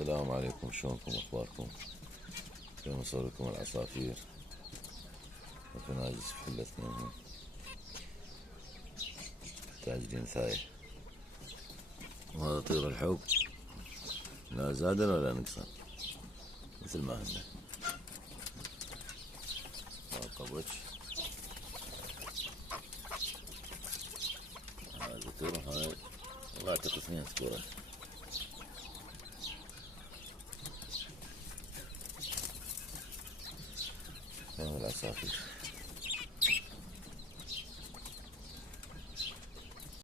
السلام عليكم، شلونكم اخباركم؟ اليوم اصور لكم العصافير متناجس في حلة اثنينهم تاجرين ثاير. وهذا طير الحب لا زادا ولا نقصا مثل ما هن. قبج هذا ذكر هاي واعتقد اثنين ذكورة. هذا العصافير.